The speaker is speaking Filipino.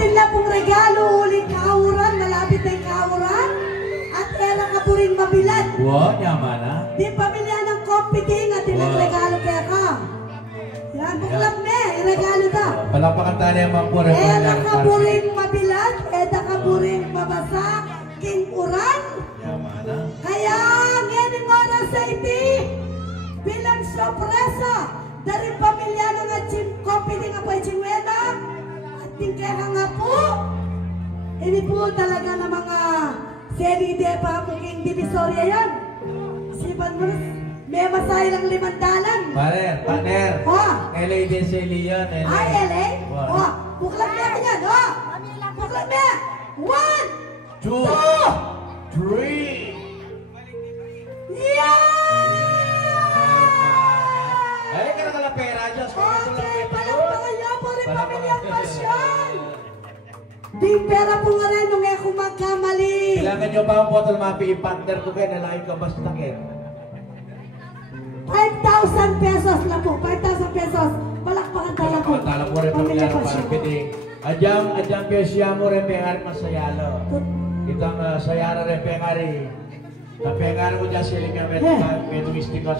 Atin na pong regalo, uling kauran, malapit na yung kauran. At era ka po rin mabilad. Wow, yaman ha? Di pamilya ng competing at regalo kaya ka. Yan, buklap me, regalo ta. Palapakan tayo yung mga pura. Era ka po rin mabilad, era ka po rin mabasa, king uran. Yaman ha? Kaya ngayon oras sa iti, bilang sorpresa, dari pamilya ng atsim competing apoy chingwena, at tingkaya nga po, ini po talaga ng mga seride pa muking divisoria yan. Sipan mo na, may masay lang 500. Paner. Ha? LA din si Leon. Ay, LA? O, buklat niya ka yan, o. Buklat niya. 1, 2, 3. Yeah! Ay, ka na kala pera, Diyos. Okay, palakpakan niyo po rin pamilyang pasyon. Di pera po nga rin nung ako magkamali. Kailangan nyo ba ang bottle mapi i-partner ko kayo na lahat ka basta kayo? 5,000 pesos lang po. 5,000 pesos. Palakpakan tala po. Palakpakan tala po rin pamilyang parang Adyang kayo siya mo rin pengari masayalo. Itang sayara rin pengari. Na pengari mo dyan siling yung may tumistik ko.